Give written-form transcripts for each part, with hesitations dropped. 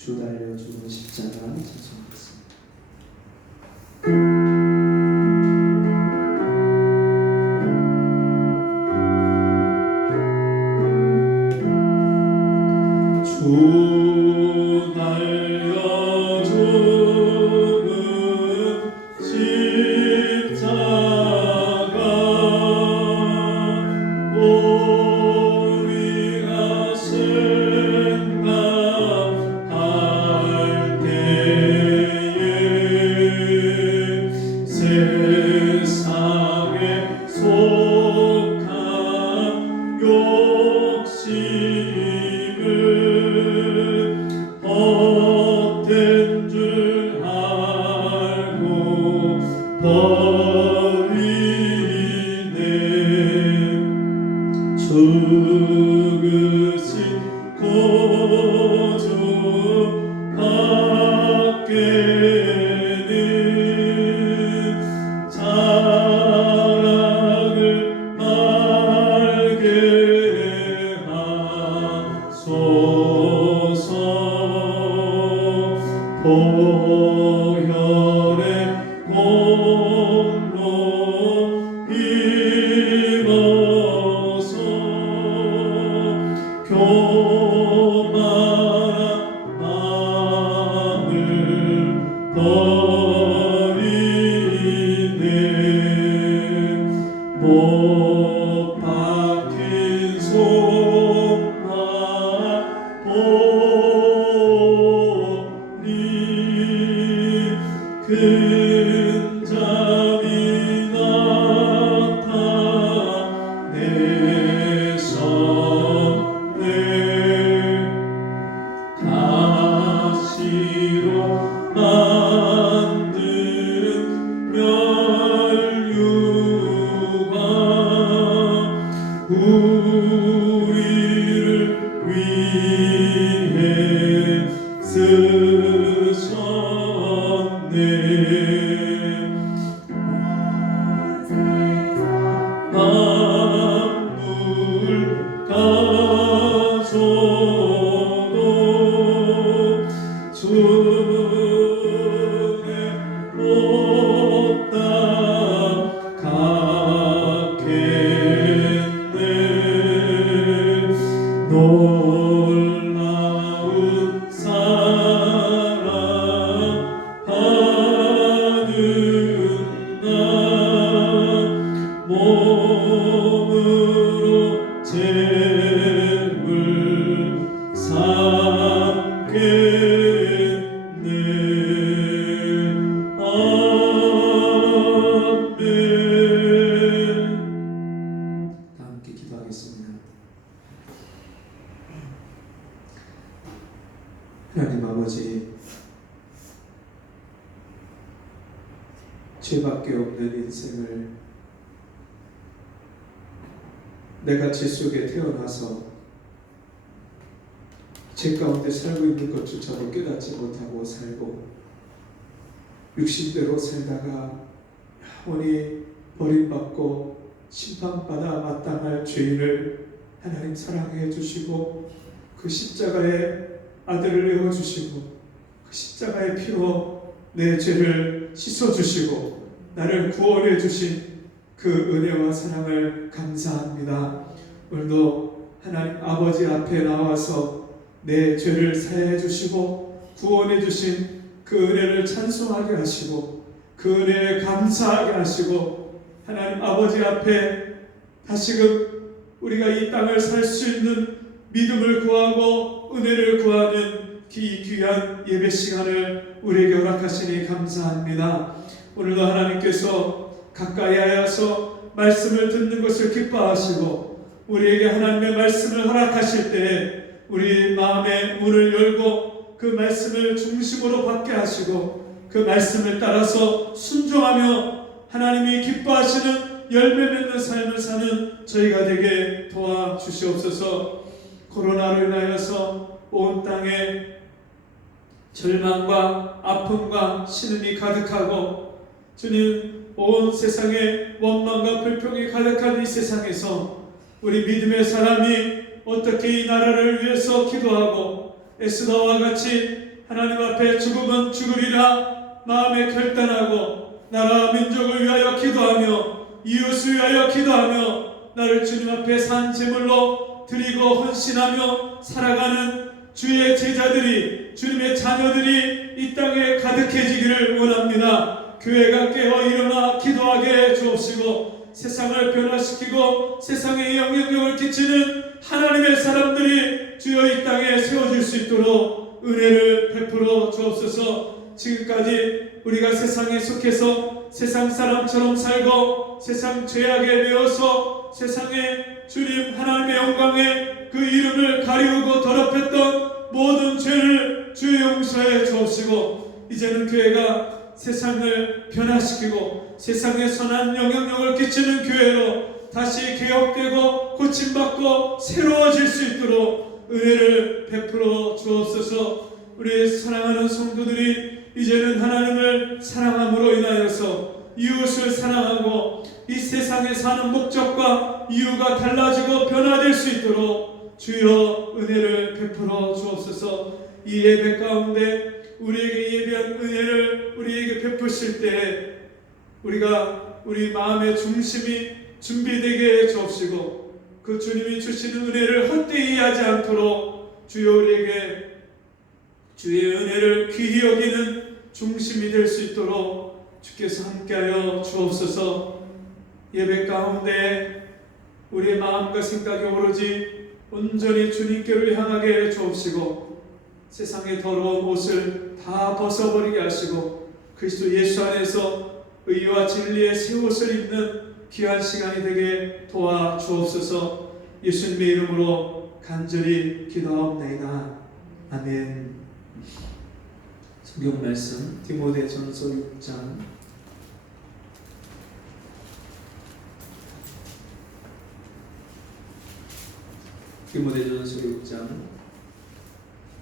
주 달려 죽은 십자가 찬송하겠습니다. 주 달려 죽은 십자가 우리가 생각할 때에 세상에 속한 욕심을 헛된 줄 알고 버리네. 죽으신 구주 밖에는 자랑을 말게 하소서. 보혈의 공로 입어서 교만한 마음을 버리네. 못 박힌 손발 보니 큰 잠이 나타내셨네. 가시로 만든 멸류관 우리를 위해 쓰셨네. 만물 가져도 주의 못 따가겠네. 놀라운 사랑 받은 나 몸으로 죄를 삼겠네. 아멘. 다 함께 기도하겠습니다. 하나님 아버지, 죄밖에 없는 인생을 내가 죄 속에 태어나서 죄 가운데 살고 있는 것조차도 깨닫지 못하고 살고 육신대로 살다가 영원히 버림받고 심판받아 마땅할 죄인을 하나님 사랑해 주시고 그 십자가에 아들을 내어주시고 그 십자가의 피로 내 죄를 씻어주시고 나를 구원해 주신 그 은혜와 사랑을 감사합니다. 오늘도 하나님 아버지 앞에 나와서 내 죄를 사해 주시고 구원해 주신 그 은혜를 찬송하게 하시고 그 은혜에 감사하게 하시고 하나님 아버지 앞에 다시금 우리가 이 땅을 살 수 있는 믿음을 구하고 은혜를 구하는 귀한 예배 시간을 우리에게 허락하시니 감사합니다. 오늘도 하나님께서 가까이 하여서 말씀을 듣는 것을 기뻐하시고 우리에게 하나님의 말씀을 허락하실 때에 우리 마음의 문을 열고 그 말씀을 중심으로 받게 하시고 그 말씀을 따라서 순종하며 하나님이 기뻐하시는 열매 맺는 삶을 사는 저희가 되게 도와주시옵소서. 코로나로 인하여서 온 땅에 절망과 아픔과 신음이 가득하고 주님 온 세상에 원망과 불평이 가득한 이 세상에서 우리 믿음의 사람이 어떻게 이 나라를 위해서 기도하고 에스더와 같이 하나님 앞에 죽으면 죽으리라 마음에 결단하고 나라 민족을 위하여 기도하며 이웃을 위하여 기도하며 나를 주님 앞에 산 제물로 드리고 헌신하며 살아가는 주의 제자들이, 주님의 자녀들이 이 땅에 가득해지기를 원합니다. 교회가 깨어 일어나 기도하게 주옵시고 세상을 변화시키고 세상에 영향력을 끼치는 하나님의 사람들이 주여 이 땅에 세워질 수 있도록 은혜를 베풀어 주옵소서. 지금까지 우리가 세상에 속해서 세상 사람처럼 살고 세상 죄악에 매여서 세상에 주님 하나님의 영광에 그 이름을 가리우고 더럽혔던 모든 죄를 주의 용서해 주옵시고 이제는 교회가 세상을 변화시키고 세상에 선한 영향력을 끼치는 교회로 다시 개혁되고 고침받고 새로워질 수 있도록 은혜를 베풀어 주옵소서. 우리 사랑하는 성도들이 이제는 하나님을 사랑함으로 인하여서 이웃을 사랑하고 이 세상에 사는 목적과 이유가 달라지고 변화될 수 있도록 주여 은혜를 베풀어 주옵소서. 이 예배 가운데 우리에게 예배한 은혜를 우리에게 베푸실 때 우리가 우리 마음의 중심이 준비되게 해 주옵시고 그 주님이 주시는 은혜를 헛되이 하지 않도록 주여 우리에게 주의 은혜를 귀히 여기는 중심이 될 수 있도록 주께서 함께하여 주옵소서. 예배 가운데 우리의 마음과 생각이 오로지 온전히 주님께로 향하게 해 주옵시고 세상의 더러운 옷을 다 벗어버리게 하시고 그리스도 예수 안에서 의와 진리의 새 옷을 입는 귀한 시간이 되게 도와 주옵소서. 예수님의 이름으로 간절히 기도하옵나이다. 아멘. 성경 말씀 디모데전서 6장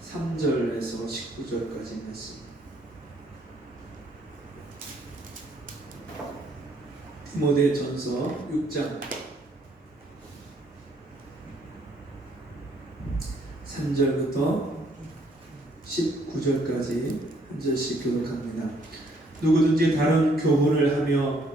3절에서 19절까지 말씀. 디모데전서 6장 3절부터 19절까지 한 절씩 교독합니다. 누구든지 다른 교훈을 하며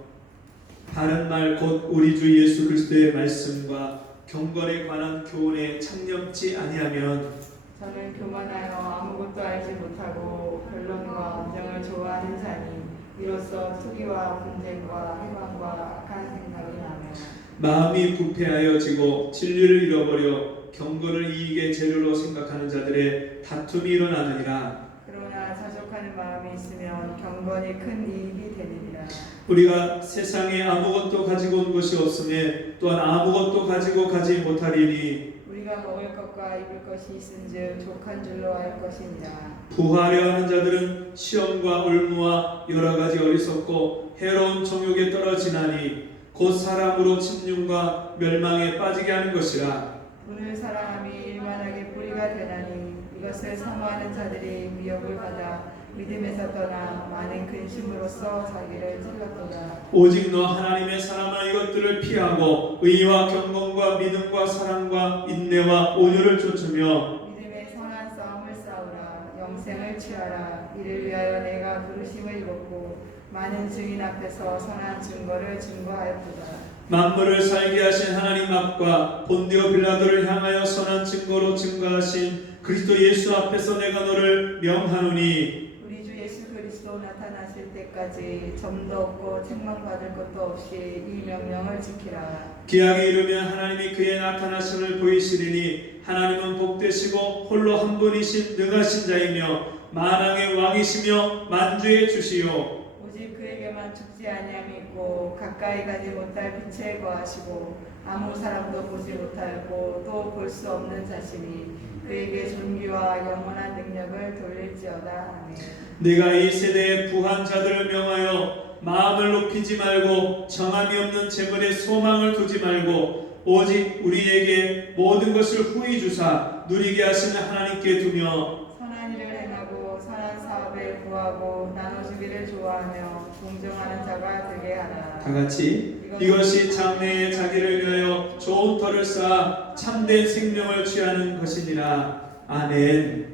바른 말 곧 우리 주 예수 그리스도의 말씀과 경건에 관한 교훈에 창념치 아니하면 저는 교만하여 아무것도 알지 못하고 변론과 언쟁을 좋아하는 자니 이로써 투기와 분쟁과 해방과 악한 생각이 나며 마음이 부패하여지고 진리를 잃어버려 경건을 이익의 재료로 생각하는 자들의 다툼이 일어나느니라. 그러나 자족하는 마음이 있으면 경건이 큰 이익이 되느니라. 우리가 세상에 아무것도 가지고 온 것이 없음에 또한 아무것도 가지고 가지 못하리니 우리가 먹을 것과 입을 것이 있은즉 족한 줄로 알 것이니라. 부하려 하는 자들은 시험과 올무와 여러 가지 어리석고 해로운 정욕에 떨어지나니 곧 사람으로 침륜과 멸망에 빠지게 하는 것이라. 돈을 사랑함이 일만하게 뿌리가 되나니 이것을 사모하는 자들이 미혹을 받아 믿음에서 떠나 많은 근심으로써 자기를 찔렀도다. 오직 너 하나님의 사람아 이것들을 피하고 의와 경건과 믿음과 사랑과 인내와 온유를 좇으며 믿음의 선한 싸움을 싸우라. 영생을 취하라. 이를 위하여 내가 부르심을 입었고 많은 증인 앞에서 선한 증거를 증거하였도다. 만물을 살게 하신 하나님 앞과 본디오 빌라도를 향하여 선한 증거로 증거하신 그리스도 예수 앞에서 내가 너를 명하노니 우리 주 예수 그리스도 나타나실 때까지 점도 없고 책망받을 것도 없이 이 명령을 지키라. 기약이 이르면 하나님이 그의 나타나심을 보이시리니 하나님은 복되시고 홀로 한 분이신 능하신 자이며 만왕의 왕이시며 만주의 주시요 오직 그에게만 죽지 아니함이 있고 가까이 가지 못할 빛에 거하시고 아무 사람도 보지 못하고 또 볼 수 없는 자신이 그에게 존귀와 영원한 능력을 돌릴지어다. 아멘. 내가 이 세대의 부한 자들을 명하여 마음을 높이지 말고 정함이 없는 재물에 소망을 두지 말고 오직 우리에게 모든 것을 후히 주사 누리게 하시는 하나님께 두며 선한 일을 행하고 선한 사업에 구하고 나눠주기를 좋아하며 공정하는 자가 되게 하라. 다 같이 이것이 장래에 자기를 위하여 좋은 터를 쌓아 참된 생명을 취하는 것이니라. 아멘.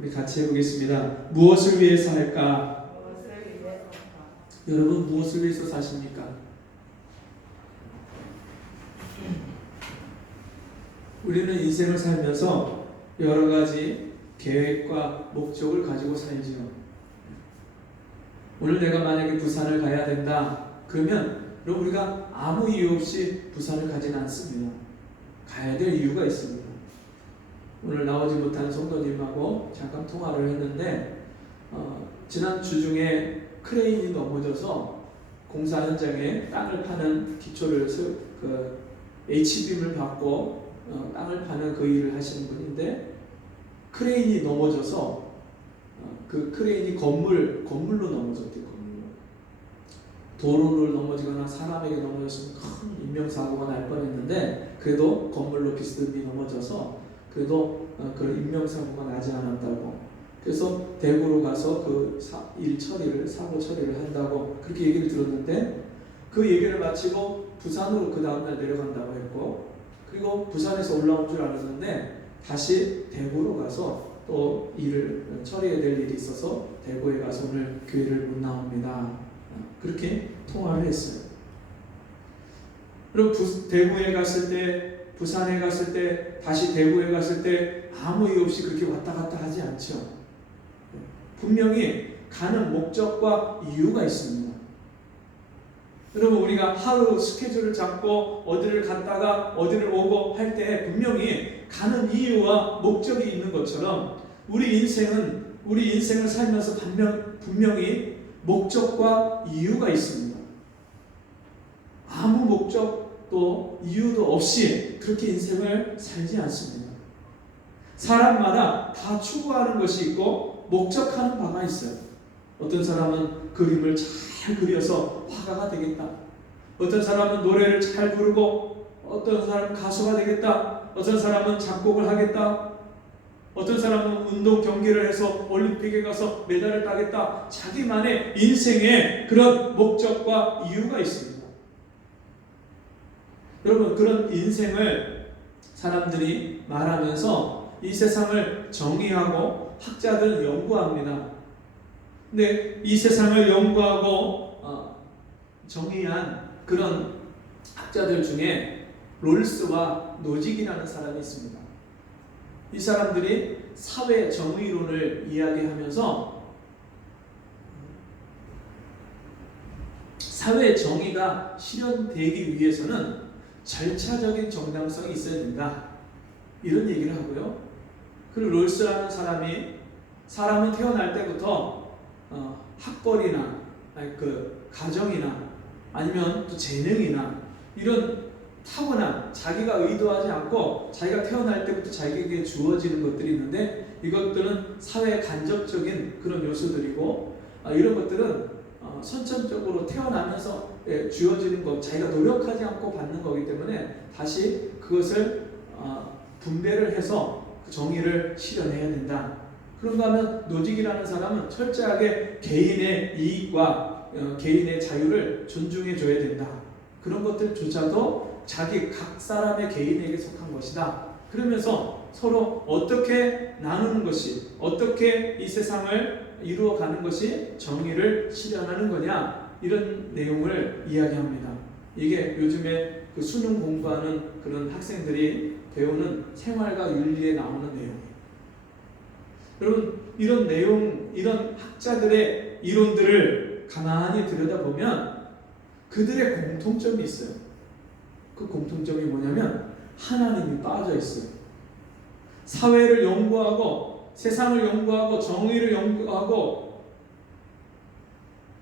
우리 같이 해보겠습니다. 무엇을 위해서 할까? 무엇을 위해서 여러분 무엇을 위해서 사십니까? 우리는 인생을 살면서 여러 가지 계획과 목적을 가지고 살지요. 오늘 내가 만약에 부산을 가야 된다. 그러면 우리가 아무 이유 없이 부산을 가진 않습니다. 가야 될 이유가 있습니다. 오늘 나오지 못한 성도님하고 잠깐 통화를 했는데 지난 주중에 크레인이 넘어져서 공사 현장에 땅을 파는 기초를 H빔을 받고 땅을 파는 그 일을 하시는 분인데 크레인이 넘어져서 그 크레인이 건물로 넘어졌대요. 도로를 넘어지거나 사람에게 넘어졌으면 큰 인명사고가 날 뻔했는데 그래도 건물로 비스듬히 넘어져서 그래도 그런 인명사고가 나지 않았다고. 그래서 대구로 가서 그 사고 처리를 한다고 그렇게 얘기를 들었는데 그 얘기를 마치고 부산으로 그 다음날 내려간다고 했고 그리고 부산에서 올라온 줄 알았는데 다시 대구로 가서 또 일을 처리해야 될 일이 있어서 대구에 가서 오늘 교회를 못 나옵니다. 그렇게 통화를 했어요. 그리고 대구에 갔을 때 부산에 갔을 때 다시 대구에 갔을 때 아무 이유 없이 그렇게 왔다 갔다 하지 않죠. 분명히 가는 목적과 이유가 있습니다. 여러분 우리가 하루 스케줄을 잡고 어디를 갔다가 어디를 오고 할 때 분명히 가는 이유와 목적이 있는 것처럼 우리 인생을 살면서 분명히 목적과 이유가 있습니다. 아무 목적도 이유도 없이 그렇게 인생을 살지 않습니다. 사람마다 다 추구하는 것이 있고 목적하는 바가 있어요. 어떤 사람은 그림을 잘 그려서 화가가 되겠다. 어떤 사람은 노래를 잘 부르고 어떤 사람은 가수가 되겠다. 어떤 사람은 작곡을 하겠다. 어떤 사람은 운동 경기를 해서 올림픽에 가서 메달을 따겠다. 자기만의 인생에 그런 목적과 이유가 있습니다. 여러분 그런 인생을 사람들이 말하면서 이 세상을 정의하고 학자들은 연구합니다. 근데 이 세상을 연구하고 정의한 그런 학자들 중에 롤스와 노직이라는 사람이 있습니다. 이 사람들이 사회 정의론을 이야기하면서 사회 정의가 실현되기 위해서는 절차적인 정당성이 있어야 된다. 이런 얘기를 하고요. 그리고 롤스라는 사람은 태어날 때부터 학벌이나 그 가정이나 아니면 또 재능이나 이런 타고난 자기가 의도하지 않고 자기가 태어날 때부터 자기에게 주어지는 것들이 있는데 이것들은 사회 간접적인 그런 요소들이고 이런 것들은 선천적으로 태어나면서 주어지는 것 자기가 노력하지 않고 받는 거기 때문에 다시 그것을 분배를 해서 정의를 실현해야 된다. 그런가 하면 노직이라는 사람은 철저하게 개인의 이익과 개인의 자유를 존중해 줘야 된다. 그런 것들조차도 각 사람의 개인에게 속한 것이다. 그러면서 서로 어떻게 나누는 것이 어떻게 이 세상을 이루어가는 것이 정의를 실현하는 거냐 이런 내용을 이야기합니다. 이게 요즘에 그 수능 공부하는 그런 학생들이 배우는 생활과 윤리에 나오는 내용이에요. 여러분 이런 내용, 이런 학자들의 이론들을 가만히 들여다보면 그들의 공통점이 있어요. 그 공통점이 뭐냐면 하나님이 빠져 있어요. 사회를 연구하고 세상을 연구하고 정의를 연구하고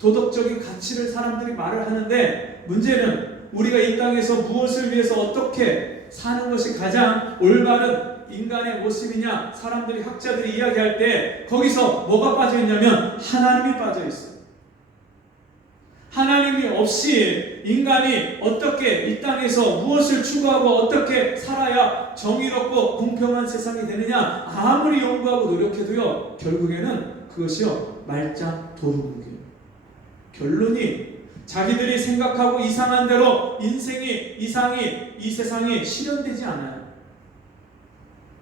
도덕적인 가치를 사람들이 말을 하는데 문제는 우리가 이 땅에서 무엇을 위해서 어떻게 사는 것이 가장 올바른 인간의 모습이냐 사람들이 학자들이 이야기할 때 거기서 뭐가 빠져 있냐면 하나님이 빠져 있어요. 하나님이 없이 인간이 어떻게 이 땅에서 무엇을 추구하고 어떻게 살아야 정의롭고 공평한 세상이 되느냐 아무리 연구하고 노력해도요 결국에는 그것이요 말짱도루묵이에요. 결론이 자기들이 생각하고 이상한 대로 이 세상이 실현되지 않아요.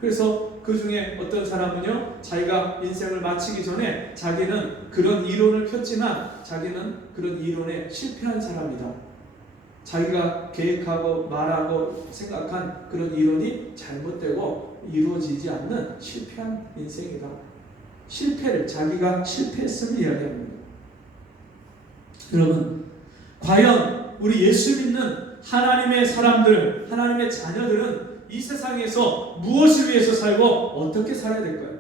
그래서 그 중에 어떤 사람은요, 자기가 인생을 마치기 전에 자기는 그런 이론을 폈지만 자기는 그런 이론에 실패한 사람이다. 자기가 계획하고 말하고 생각한 그런 이론이 잘못되고 이루어지지 않는 실패한 인생이다. 실패를, 자기가 실패했음을 이야기합니다. 여러분, 과연 우리 예수 믿는 하나님의 사람들, 하나님의 자녀들은 이 세상에서 무엇을 위해서 살고 어떻게 살아야 될까요?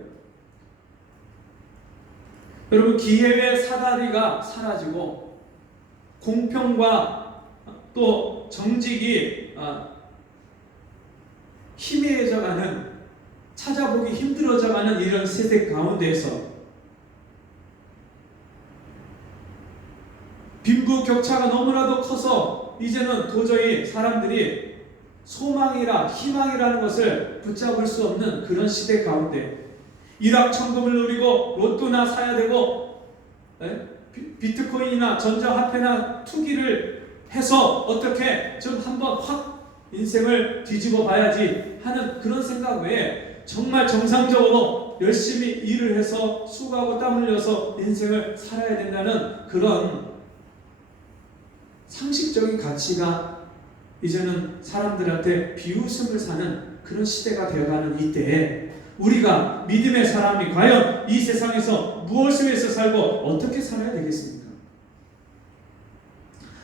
여러분, 기회의 사다리가 사라지고 공평과 또 정직이 희미해져가는, 찾아보기 힘들어져가는 이런 세대 가운데에서 빈부격차가 너무나도 커서 이제는 도저히 사람들이 소망이라 희망이라는 것을 붙잡을 수 없는 그런 시대 가운데 일확천금을 노리고 로또나 사야 되고 비트코인이나 전자화폐나 투기를 해서 어떻게 좀 한번 확 인생을 뒤집어 봐야지 하는 그런 생각 외에 정말 정상적으로 열심히 일을 해서 수고하고 땀 흘려서 인생을 살아야 된다는 그런 상식적인 가치가 이제는 사람들한테 비웃음을 사는 그런 시대가 되어가는 이때에 우리가 믿음의 사람이 과연 이 세상에서 무엇을 위해서 살고 어떻게 살아야 되겠습니까?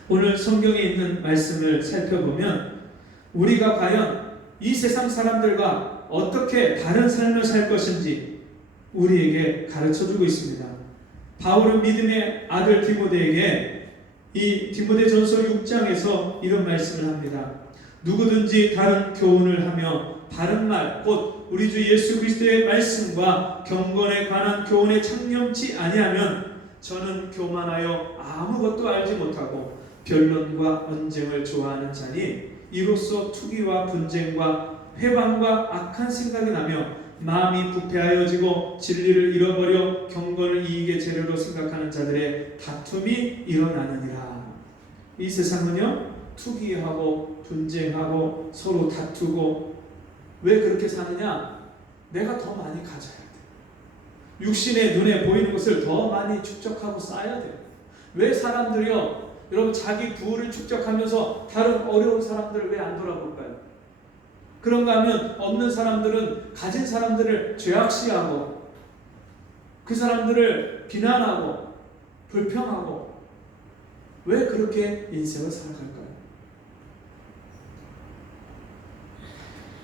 오늘 성경에 있는 말씀을 살펴보면 우리가 과연 이 세상 사람들과 어떻게 다른 삶을 살 것인지 우리에게 가르쳐주고 있습니다. 바울은 믿음의 아들 디모데에게 이 디모데전서 6장에서 이런 말씀을 합니다. 누구든지 다른 교훈을 하며 바른 말, 곧 우리 주 예수 그리스도의 말씀과 경건에 관한 교훈에 창념치 아니하면 저는 교만하여 아무것도 알지 못하고 변론과 언쟁을 좋아하는 자니 이로써 투기와 분쟁과 회방과 악한 생각이 나며 마음이 부패하여지고 진리를 잃어버려 경건을 이익의 재료로 생각하는 자들의 다툼이 일어나느니라. 이 세상은요, 투기하고 분쟁하고 서로 다투고. 왜 그렇게 사느냐? 내가 더 많이 가져야 돼. 육신의 눈에 보이는 것을 더 많이 축적하고 쌓아야 돼. 왜 사람들이요, 여러분 자기 부를 축적하면서 다른 어려운 사람들을 왜 안 돌아볼까요? 그런가 하면 없는 사람들은 가진 사람들을 죄악시하고 그 사람들을 비난하고 불평하고. 왜 그렇게 인생을 살아갈까요?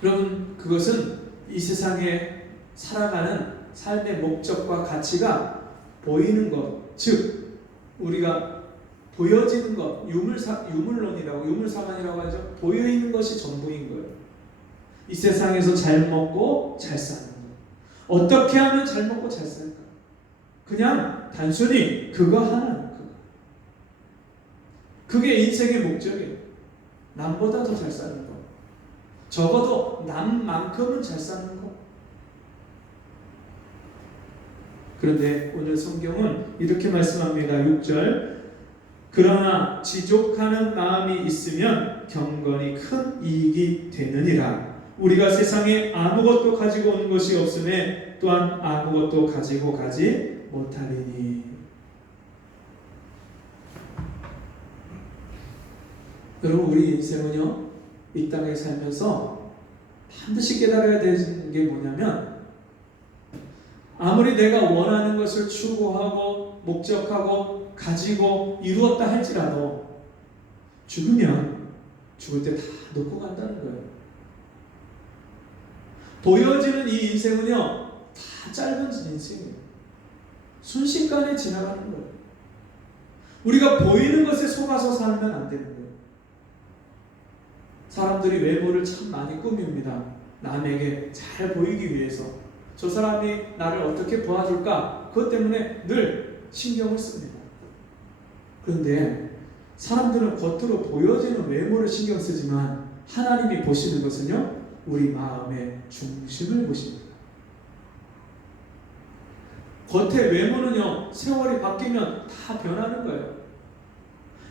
여러분, 그것은 이 세상에 살아가는 삶의 목적과 가치가 보이는 것, 즉 우리가 보여지는 것, 유물론이라고 하죠. 보여있는 것이 전부인 거예요. 이 세상에서 잘 먹고 잘 사는 것. 어떻게 하면 잘 먹고 잘 살까? 그냥 단순히 그거 하나는 그거. 그게 인생의 목적이에요. 남보다 더 잘 사는 것. 적어도 남만큼은 잘 사는 것. 그런데 오늘 성경은 이렇게 말씀합니다. 6절. 그러나 지족하는 마음이 있으면 경건이 큰 이익이 되느니라. 우리가 세상에 아무것도 가지고 온 것이 없음에 또한 아무것도 가지고 가지 못하리니. 여러분, 우리 인생은요, 이 땅에 살면서 반드시 깨달아야 되는 게 뭐냐면, 아무리 내가 원하는 것을 추구하고 목적하고 가지고 이루었다 할지라도 죽으면 죽을 때 다 놓고 간다는 거예요. 보여지는 이 인생은요, 다 짧은 인생이에요. 순식간에 지나가는 거예요. 우리가 보이는 것에 속아서 살면 안 되는 거예요. 사람들이 외모를 참 많이 꾸밉니다. 남에게 잘 보이기 위해서. 저 사람이 나를 어떻게 도와줄까? 그것 때문에 늘 신경을 씁니다. 그런데 사람들은 겉으로 보여지는 외모를 신경 쓰지만 하나님이 보시는 것은요, 우리 마음의 중심을 보십니다. 겉의 외모는요, 세월이 바뀌면 다 변하는 거예요.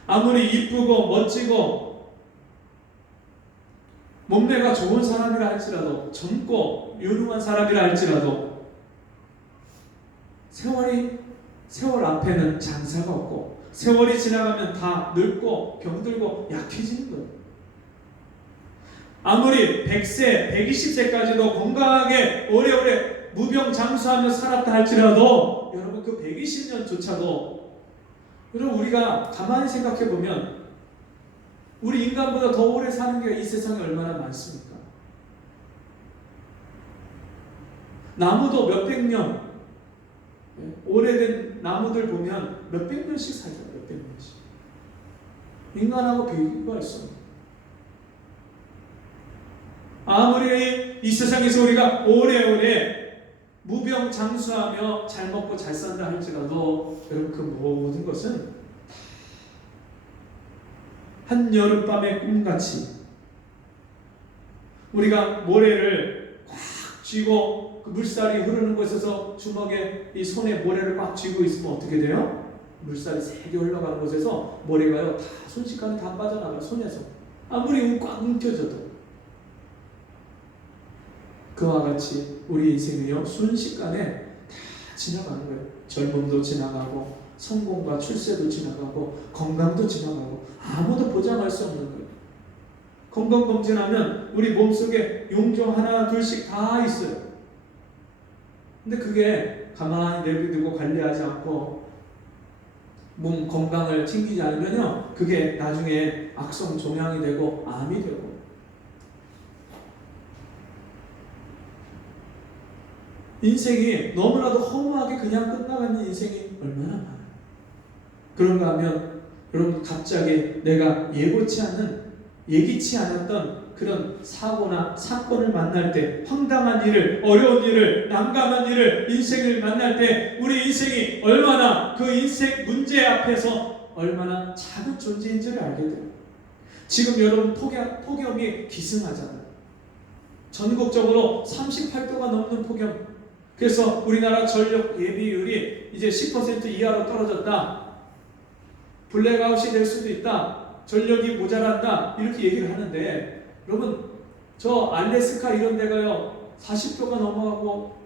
아무리 이쁘고 멋지고 몸매가 좋은 사람이라 할지라도, 젊고 유능한 사람이라 할지라도 세월 앞에는 장사가 없고 세월이 지나가면 다 늙고 병들고 약해지는 거예요. 아무리 100세, 120세까지도 건강하게 오래오래 무병장수하며 살았다 할지라도 여러분 그 120년조차도 여러분 우리가 가만히 생각해 보면 우리 인간보다 더 오래 사는 게 이 세상에 얼마나 많습니까? 나무도 몇백 년, 오래된 나무들 보면 몇백 년씩 살죠. 몇백 년씩. 인간하고 비교할 수 없는. 아무리 이 세상에서 우리가 오래오래 무병장수하며 잘 먹고 잘 산다 할지라도 여러분 그 모든 것은 한 여름밤의 꿈같이 우리가 모래를 꽉 쥐고 그 물살이 흐르는 곳에서 주먹에 이 손에 모래를 꽉 쥐고 있으면 어떻게 돼요? 물살이 세게 흘러가는 곳에서 모래가요 다 순식간에 다 빠져나가요. 손에서 아무리 꽉 움켜져도. 그와 같이 우리 인생이요 순식간에 다 지나가는 거예요. 젊음도 지나가고 성공과 출세도 지나가고 건강도 지나가고 아무도 보장할 수 없는 거예요. 건강검진하면 우리 몸속에 용종 하나 둘씩 다 있어요. 근데 그게 가만히 내비두고 관리하지 않고 몸 건강을 챙기지 않으면요 그게 나중에 악성 종양이 되고 암이 되고 인생이 너무나도 허무하게 그냥 끝나가는 인생이 얼마나 많아요. 그런가 하면 여러분 갑자기 내가 예기치 않았던 그런 사고나 사건을 만날 때 황당한 일을 어려운 일을 난감한 일을 인생을 만날 때 우리 인생이 얼마나 그 인생 문제 앞에서 얼마나 작은 존재인지를 알게 돼요. 지금 여러분 폭염이 기승하잖아요. 전국적으로 38도가 넘는 폭염. 그래서 우리나라 전력 예비율이 이제 10% 이하로 떨어졌다. 블랙아웃이 될 수도 있다. 전력이 모자란다. 이렇게 얘기를 하는데 여러분 저 알래스카 이런 데가요 40도가 넘어가고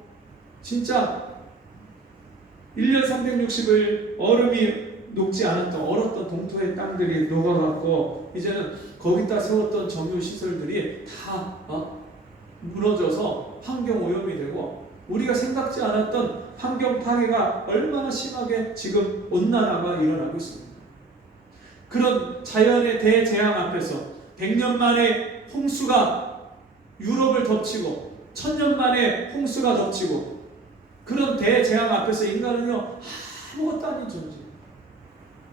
진짜 1년 360일 얼음이 녹지 않았던 얼었던 동토의 땅들이 녹아갖고 이제는 거기다 세웠던 정유시설들이 다 무너져서 환경오염이 되고 우리가 생각지 않았던 환경 파괴가 얼마나 심하게 지금 온난화가 일어나고 있습니다. 그런 자연의 대재앙 앞에서 100년 만에 홍수가 유럽을 덮치고 1000년 만에 홍수가 덮치고 그런 대재앙 앞에서 인간은요 아무것도 아닌 존재.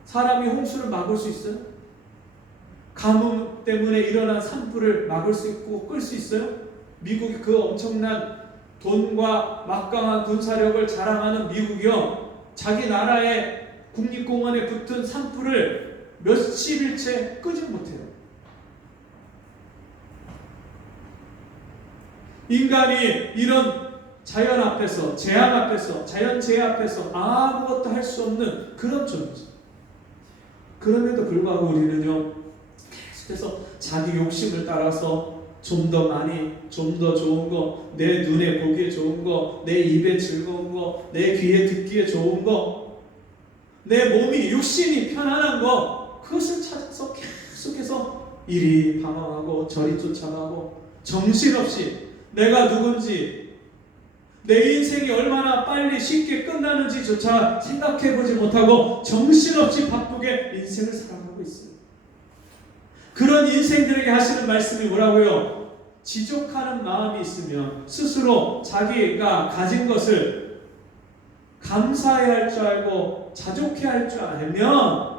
사람이 홍수를 막을 수 있어요? 가뭄 때문에 일어난 산불을 막을 수 있고 끌 수 있어요? 미국이 그 엄청난 돈과 막강한 군사력을 자랑하는 미국이요 자기 나라의 국립공원에 붙은 산불을 몇십일째 끄지 못해요. 인간이 이런 자연 앞에서 재앙 앞에서 자연재해 앞에서 아무것도 할 수 없는 그런 존재. 그럼에도 불구하고 우리는요 계속해서 자기 욕심을 따라서 좀 더 많이, 좀 더 좋은 거, 내 눈에 보기에 좋은 거, 내 입에 즐거운 거, 내 귀에 듣기에 좋은 거, 내 몸이 육신이 편안한 거, 그것을 찾아서 계속해서 이리 방황하고 저리 쫓아가고 정신없이 내가 누군지 내 인생이 얼마나 빨리 쉽게 끝나는지조차 생각해보지 못하고 정신없이 바쁘게 인생을 살아가고 있어요. 그런 인생들에게 하시는 말씀이 뭐라고요? 지족하는 마음이 있으면 스스로 자기가 가진 것을 감사해야 할 줄 알고 자족해야 할 줄 알면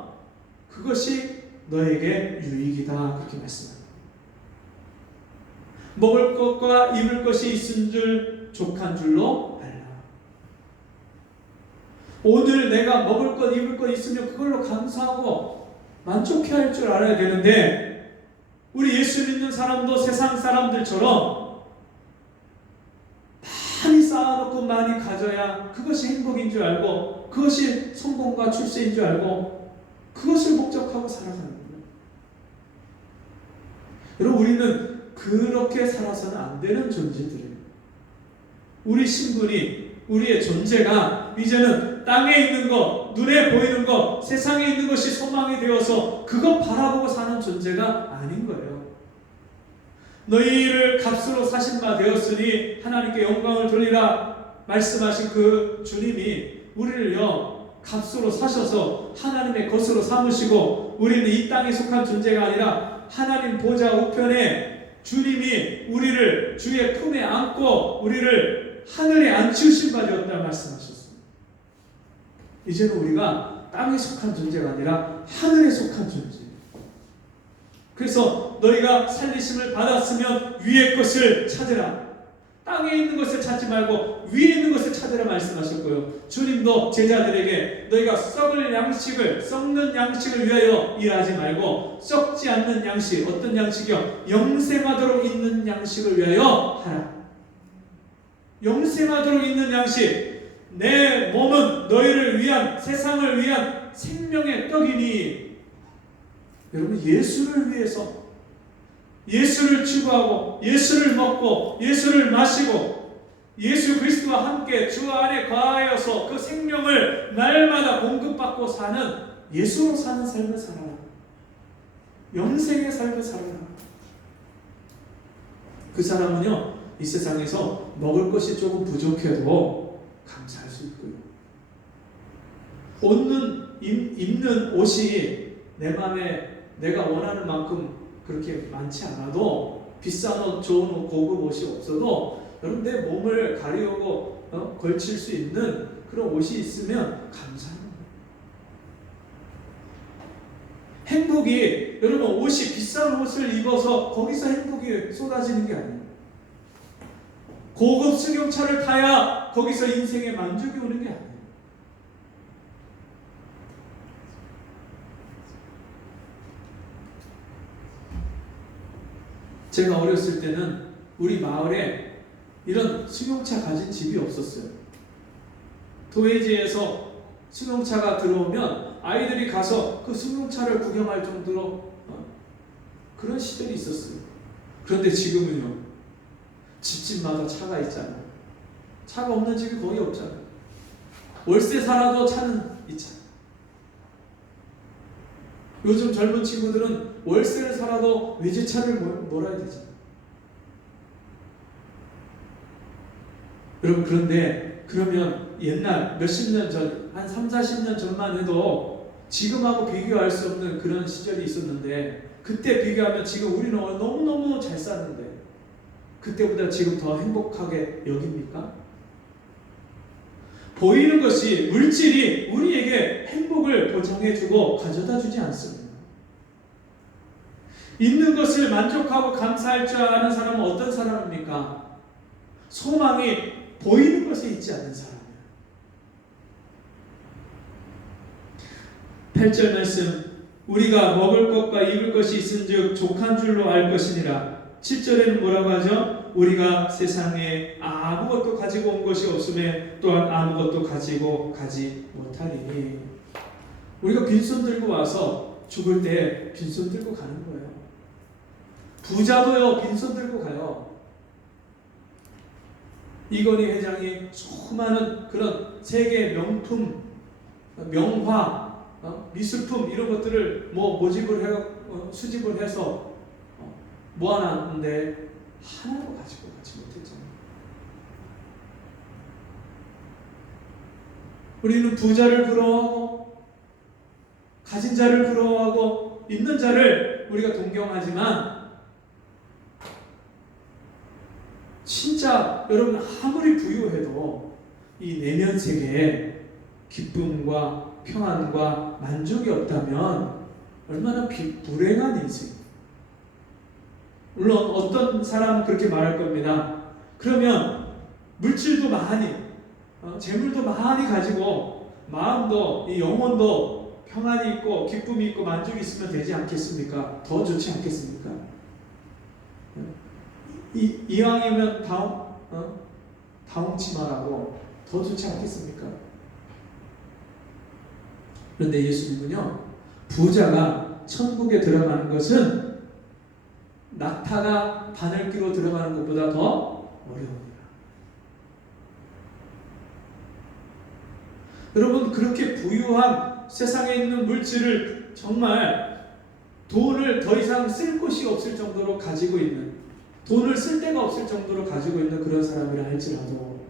그것이 너에게 유익이다. 그렇게 말씀합니다. 먹을 것과 입을 것이 있은 줄 족한 줄로 알라. 오늘 내가 먹을 것 입을 것 있으면 그걸로 감사하고 만족해야 할 줄 알아야 되는데 우리 예수 믿는 사람도 세상 사람들처럼 많이 쌓아놓고 많이 가져야 그것이 행복인 줄 알고 그것이 성공과 출세인 줄 알고 그것을 목적하고 살아가는 거예요. 여러분 우리는 그렇게 살아서는 안 되는 존재들이에요. 우리 신분이, 우리의 존재가 이제는 땅에 있는 것, 눈에 보이는 것, 세상에 있는 것이 소망이 되어서 그것 바라보고 사는 존재가 아닌 거예요. 너희를 값으로 사신 바 되었으니 하나님께 영광을 돌리라 말씀하신 그 주님이 우리를요 값으로 사셔서 하나님의 것으로 삼으시고, 우리는 이 땅에 속한 존재가 아니라 하나님 보좌 우편에 주님이 우리를 주의 품에 안고 우리를 하늘에 앉히신 바 되었다 말씀하셨습니다. 이제는 우리가 땅에 속한 존재가 아니라 하늘에 속한 존재. 그래서 너희가 살리심을 받았으면 위의 것을 찾으라. 땅에 있는 것을 찾지 말고 위에 있는 것을 찾으라 말씀하셨고요. 주님도 제자들에게 너희가 썩는 양식을 위하여 일하지 말고 썩지 않는 양식, 어떤 양식이요? 영생하도록 있는 양식을 위하여 하라. 영생하도록 있는 양식. 내 몸은 너희를 위한, 세상을 위한 생명의 떡이니. 여러분, 예수를 위해서, 예수를 추구하고 예수를 먹고 예수를 마시고 예수 그리스도와 함께 주 안에 거하여서 그 생명을 날마다 공급받고 사는, 예수로 사는 삶을 살아라. 영생의 삶을 살아라. 그 사람은요 이 세상에서 먹을 것이 조금 부족해도 감사할 수 있고요, 입는 옷이 내 마음에 내가 원하는 만큼 그렇게 많지 않아도, 비싼 옷, 좋은 옷, 고급 옷이 없어도 여러분 내 몸을 가리우고 걸칠 수 있는 그런 옷이 있으면 감사합니다. 행복이, 여러분 옷이, 비싼 옷을 입어서 거기서 행복이 쏟아지는 게 아니에요. 고급 승용차를 타야 거기서 인생의 만족이 오는 게 아니에요. 제가 어렸을 때는 우리 마을에 이런 승용차 가진 집이 없었어요. 도회지에서 승용차가 들어오면 아이들이 가서 그 승용차를 구경할 정도로 그런 시절이 있었어요. 그런데 지금은요, 집집마다 차가 있잖아요. 차가 없는 집이 거의 없잖아요. 월세 살아도 차는 있잖아요. 요즘 젊은 친구들은 월세를 살아도 외제차를 몰아야 되잖아요. 여러분, 그런데 그러면 옛날 몇십 년 전, 한 3, 40년 전만 해도 지금하고 비교할 수 없는 그런 시절이 있었는데, 그때 비교하면 지금 우리는 너무너무 잘 샀는데 그때보다 지금 더 행복하게 여깁니까? 보이는 것이, 물질이 우리에게 행복을 보장해주고 가져다주지 않습니다. 있는 것을 만족하고 감사할 줄 아는 사람은 어떤 사람입니까? 소망이 보이는 것에 있지 않는 사람이에요. 8절 말씀, 우리가 먹을 것과 입을 것이 있은즉 족한 줄로 알 것이니라. 7절에는 뭐라고 하죠? 우리가 세상에 아무것도 가지고 온 것이 없음에 또한 아무것도 가지고 가지 못하리니. 우리가 빈손 들고 와서 죽을 때 빈손 들고 가는 거예요. 부자도요 빈손 들고 가요. 이건희 회장이 수많은 그런 세계 명품, 명화, 미술품 이런 것들을 수집을 해서 모아놨는데 하나도 가지고 가지 못했잖아요. 우리는 부자를 부러워하고 가진 자를 부러워하고 있는 자를 우리가 동경하지만, 진짜 여러분 아무리 부유해도 이 내면 세계에 기쁨과 평안과 만족이 없다면 얼마나 불행한 인생. 물론 어떤 사람은 그렇게 말할 겁니다. 그러면 물질도 많이, 재물도 많이 가지고 마음도, 이 영혼도 평안이 있고 기쁨이 있고 만족이 있으면 되지 않겠습니까? 더 좋지 않겠습니까? 이왕이면 다홍치마라고 더 좋지 않겠습니까? 그런데 예수님은요, 부자가 천국에 들어가는 것은 낙타가 바늘귀로 들어가는 것보다 더 어려웁니다. 여러분, 그렇게 부유한 세상에 있는 물질을 정말 돈을 더 이상 쓸 곳이 없을 정도로 가지고 있는, 돈을 쓸 데가 없을 정도로 가지고 있는 그런 사람이라 할지라도,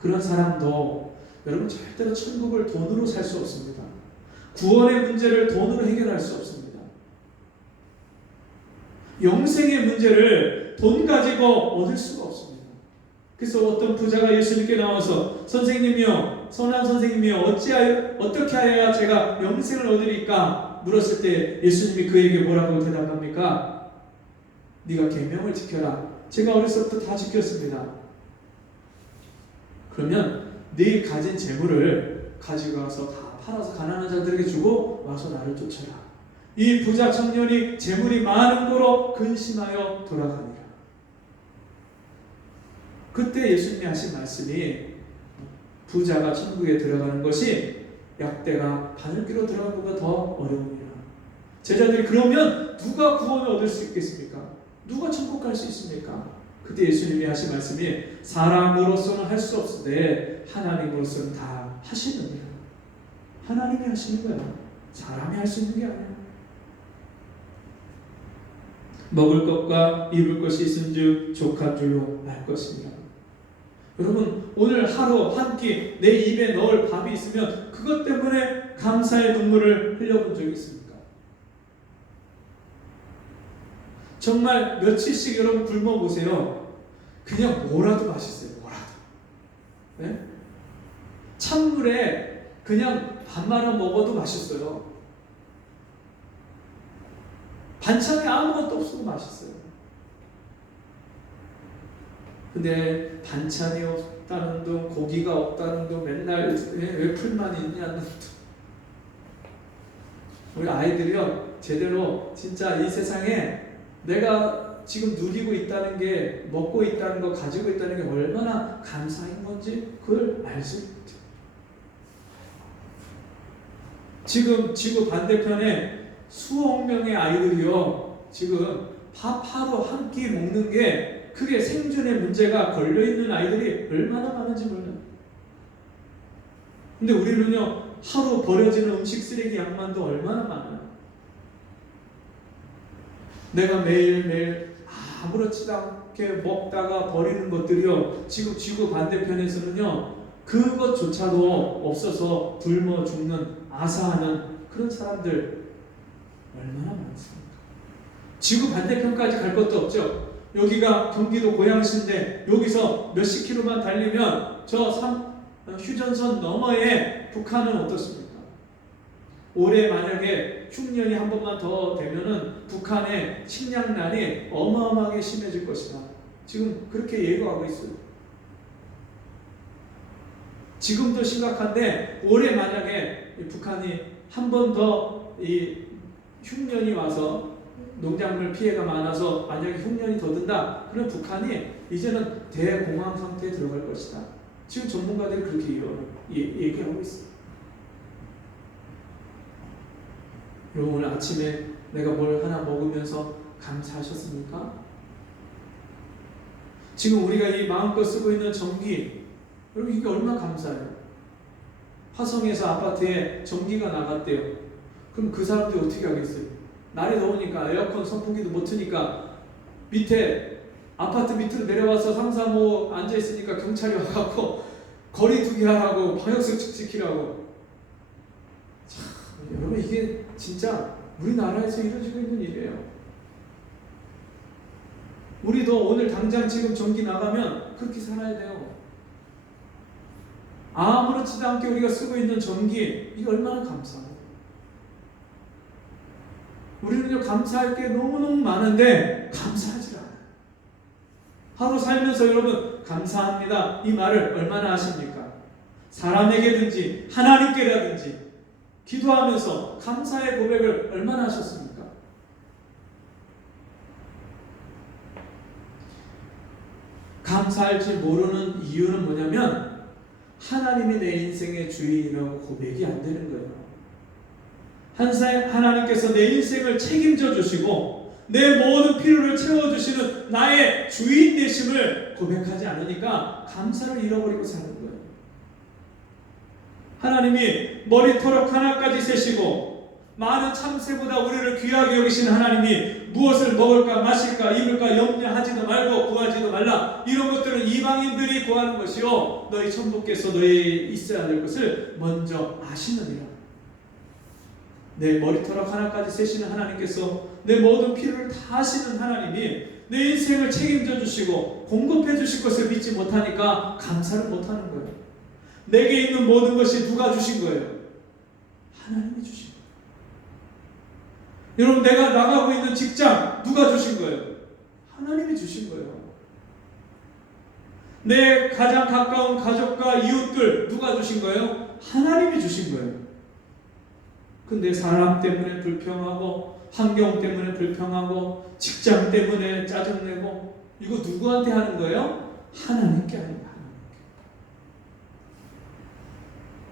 그런 사람도 여러분 절대로 천국을 돈으로 살 수 없습니다. 구원의 문제를 돈으로 해결할 수 없습니다. 영생의 문제를 돈 가지고 얻을 수가 없습니다. 그래서 어떤 부자가 예수님께 나와서 선생님이요, 선한 선생님이요, 어떻게 하여야 제가 영생을 얻으리까 물었을 때 예수님이 그에게 뭐라고 대답합니까? 네가 계명을 지켜라. 제가 어렸을 때부터 다 지켰습니다. 그러면 네 가진 재물을 가지고 와서 다 팔아서 가난한 자들에게 주고 와서 나를 쫓아라. 이 부자 청년이 재물이 많은 거로 근심하여 돌아가니라. 그때 예수님이 하신 말씀이 부자가 천국에 들어가는 것이 약대가 바늘귀로 들어가는 것보다 더 어려움이라. 제자들이 그러면 누가 구원을 얻을 수 있겠습니까? 누가 천국 갈 수 있습니까? 그때 예수님이 하신 말씀이 사람으로서는 할 수 없으되 하나님으로서는 다 하시느니라. 하나님이 하시는 거야. 사람이 할 수 있는 게 아니야. 먹을 것과 입을 것이 있은즉 족한 줄로 알 것입니다. 여러분, 오늘 하루 한 끼 내 입에 넣을 밥이 있으면 그것 때문에 감사의 눈물을 흘려본 적이 있습니까? 정말 며칠씩 여러분 굶어 보세요. 그냥 뭐라도 맛있어요. 뭐라도. 네? 찬물에 그냥 밥 말아 먹어도 맛있어요. 반찬이 아무것도 없어도 맛있어요. 근데 반찬이 없다는 둥, 고기가 없다는 둥, 맨날 왜 풀만 있냐는 둥. 우리 아이들이요, 제대로 진짜 이 세상에 내가 지금 누리고 있다는 게, 먹고 있다는 거, 가지고 있다는 게 얼마나 감사한 건지 그걸 알지 못해요. 지금 지구 반대편에 수억 명의 아이들이요, 지금 밥 하루 한 끼 먹는 게 그게 생존의 문제가 걸려있는 아이들이 얼마나 많은지 몰라요. 근데 우리는요, 하루 버려지는 음식 쓰레기 양만도 얼마나 많아요. 내가 매일매일 아무렇지도 않게 먹다가 버리는 것들이요, 지금 지구 반대편에서는요, 그것조차도 없어서 굶어 죽는, 아사하는 그런 사람들 얼마나 많습니까? 지구 반대편까지 갈 것도 없죠. 여기가 경기도 고양시인데 여기서 몇십 킬로만 달리면 저 휴전선 너머에 북한은 어떻습니까? 올해 만약에 흉년이 한 번만 더 되면은 북한의 식량난이 어마어마하게 심해질 것이다. 지금 그렇게 예고하고 있어요. 지금도 심각한데 올해 만약에 북한이 한 번 더 이 흉년이 와서 농작물 피해가 많아서 만약에 흉년이 더 든다. 그럼 북한이 이제는 대공황 상태에 들어갈 것이다. 지금 전문가들이 그렇게 얘기하고 있어요. 여러분, 오늘 아침에 내가 뭘 하나 먹으면서 감사하셨습니까? 지금 우리가 이 마음껏 쓰고 있는 전기, 여러분 이게 얼마나 감사해요. 화성에서 아파트에 전기가 나갔대요. 그럼 그 사람들이 어떻게 하겠어요? 날이 더우니까 에어컨 선풍기도 못 트니까 밑에 아파트 밑으로 내려와서 상사모 앉아있으니까 경찰이 와갖고 거리 두기 하라고, 방역수칙 지키라고. 참, 여러분 이게 진짜 우리나라에서 이루어지고 있는 일이에요. 우리도 오늘 당장 지금 전기 나가면 그렇게 살아야 돼요. 아무렇지도 않게 우리가 쓰고 있는 전기, 이게 얼마나 감사해요. 우리는요, 감사할 게 너무너무 많은데 감사하지 않아요. 하루 살면서 여러분 감사합니다 이 말을 얼마나 하십니까? 사람에게든지 하나님께라든지 기도하면서 감사의 고백을 얼마나 하셨습니까? 감사할 줄 모르는 이유는 뭐냐면 하나님이 내 인생의 주인이라고 고백이 안 되는 거예요. 하나님께서 내 인생을 책임져 주시고 내 모든 필요를 채워주시는 나의 주인 되심을 고백하지 않으니까 감사를 잃어버리고 사는 거예요. 하나님이 머리털 하나까지 세시고 많은 참새보다 우리를 귀하게 여기시는 하나님이 무엇을 먹을까 마실까 입을까 염려하지도 말고 구하지도 말라. 이런 것들은 이방인들이 구하는 것이요 너희 천부께서 너희 있어야 될 것을 먼저 아시느니라. 내 머리털 하나까지 세시는 하나님께서 내 모든 필요를 다 하시는 하나님이 내 인생을 책임져 주시고 공급해 주실 것을 믿지 못하니까 감사를 못하는 거예요. 내게 있는 모든 것이 누가 주신 거예요? 하나님이 주신 거예요. 여러분, 내가 나가고 있는 직장 누가 주신 거예요? 하나님이 주신 거예요. 내 가장 가까운 가족과 이웃들 누가 주신 거예요? 하나님이 주신 거예요. 근데 사람 때문에 불평하고 환경 때문에 불평하고 직장 때문에 짜증내고 이거 누구한테 하는 거예요? 하나님께 하는 거예요.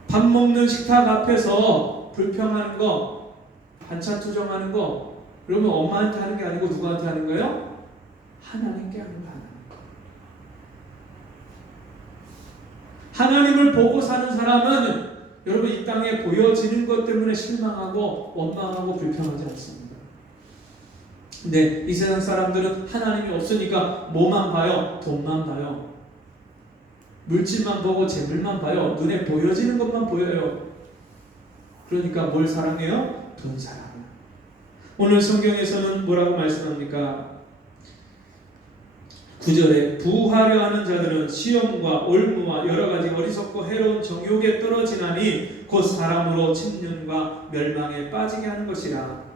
밥 먹는 식탁 앞에서 불평하는 거, 반찬 투정하는 거, 그러면 엄마한테 하는 게 아니고 누구한테 하는 거예요? 하나님께 하는 거예요. 하나님을 보고 사는 사람은 여러분 이 땅에 보여지는 것 때문에 실망하고 원망하고 불평하지 않습니다. 근데 이 세상 사람들은 하나님이 없으니까 뭐만 봐요? 돈만 봐요. 물질만 보고 재물만 봐요. 눈에 보여지는 것만 보여요. 그러니까 뭘 사랑해요? 돈 사랑해요. 오늘 성경에서는 뭐라고 말씀합니까? 9절에 부하려 하는 자들은 시험과 올무와 여러가지 어리석고 해로운 정욕에 떨어지나니 곧 사람으로 침륜과 멸망에 빠지게 하는 것이라.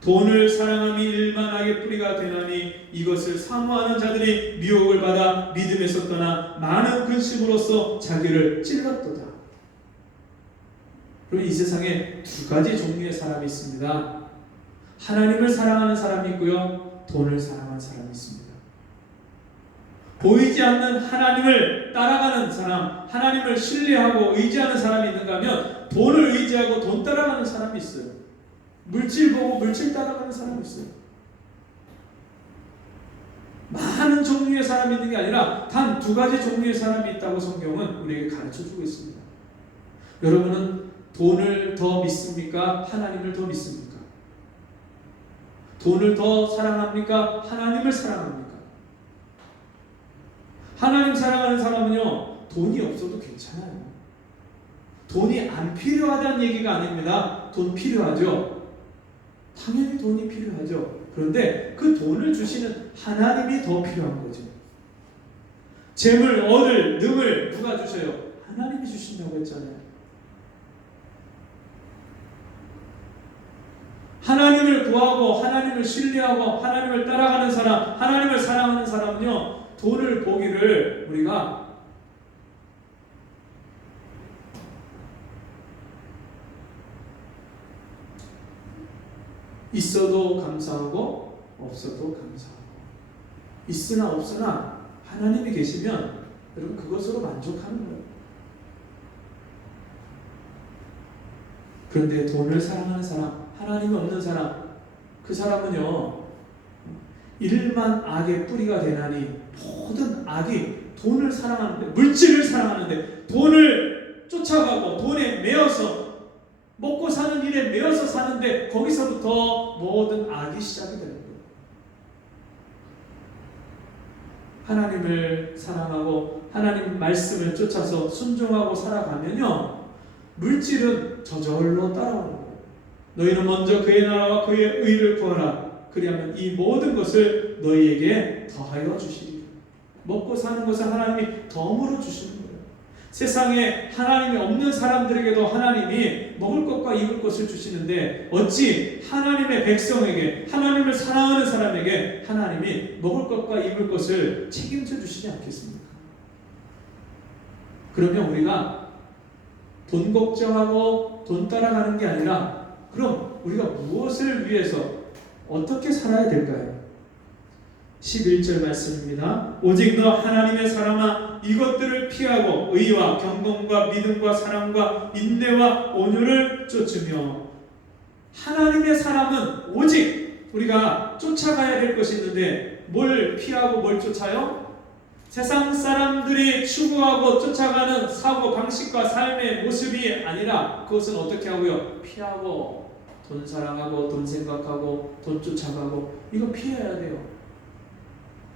돈을 사랑함이 일만하게 뿌리가 되나니 이것을 사모하는 자들이 미혹을 받아 믿음에서 떠나 많은 근심으로써 자기를 찔렀도다. 그럼 이 세상에 두 가지 종류의 사람이 있습니다. 하나님을 사랑하는 사람이 있고요, 돈을 사랑하는 사람이 있습니다. 보이지 않는 하나님을 따라가는 사람, 하나님을 신뢰하고 의지하는 사람이 있는가 하면 돈을 의지하고 돈 따라가는 사람이 있어요. 물질 보고 물질 따라가는 사람이 있어요. 많은 종류의 사람이 있는 게 아니라 단 두 가지 종류의 사람이 있다고 성경은 우리에게 가르쳐주고 있습니다. 여러분은 돈을 더 믿습니까? 하나님을 더 믿습니까? 돈을 더 사랑합니까? 하나님을 사랑합니까? 하나님 사랑하는 사람은요, 돈이 없어도 괜찮아요. 돈이 안 필요하다는 얘기가 아닙니다. 돈 필요하죠. 당연히 돈이 필요하죠. 그런데 그 돈을 주시는 하나님이 더 필요한 거죠. 재물, 얻을, 능을 누가 주셔요? 하나님이 주신다고 했잖아요. 하나님을 구하고 하나님을 신뢰하고 하나님을 따라가는 사람, 하나님을 사랑하는 사람은요, 돈을 보기를 우리가 있어도 감사하고 없어도 감사하고, 있으나 없으나 하나님이 계시면 여러분 그것으로 만족하는 거예요. 그런데 돈을 사랑하는 사람, 하나님이 없는 사람, 그 사람은요, 일만 악의 뿌리가 되나니 모든 악이 돈을 사랑하는데, 물질을 사랑하는데, 돈을 쫓아가고 돈에 매여서 먹고 사는 일에 매여서 사는데 거기서부터 모든 악이 시작이 되는 거예요. 하나님을 사랑하고 하나님 말씀을 쫓아서 순종하고 살아가면요, 물질은 저절로 따라오는 거예요. 너희는 먼저 그의 나라와 그의 의를 구하라. 그리하면 이 모든 것을 너희에게 더하여 주시리라. 먹고 사는 것을 하나님이 덤으로 주시는 거예요. 세상에 하나님이 없는 사람들에게도 하나님이 먹을 것과 입을 것을 주시는데 어찌 하나님의 백성에게, 하나님을 사랑하는 사람에게 하나님이 먹을 것과 입을 것을 책임져 주시지 않겠습니까? 그러면 우리가 돈 걱정하고 돈 따라가는 게 아니라, 그럼 우리가 무엇을 위해서 어떻게 살아야 될까요? 11절 말씀입니다. 오직 너 하나님의 사람아, 이것들을 피하고 의와 경건과 믿음과 사랑과 인내와 온유를 쫓으며. 하나님의 사람은 오직 우리가 쫓아가야 될 것이 있는데 뭘 피하고 뭘 쫓아요? 세상 사람들이 추구하고 쫓아가는 사고 방식과 삶의 모습이 아니라 그것은 어떻게 하고요? 피하고 돈 사랑하고 돈 생각하고 돈 쫓아가고 이거 피해야 돼요.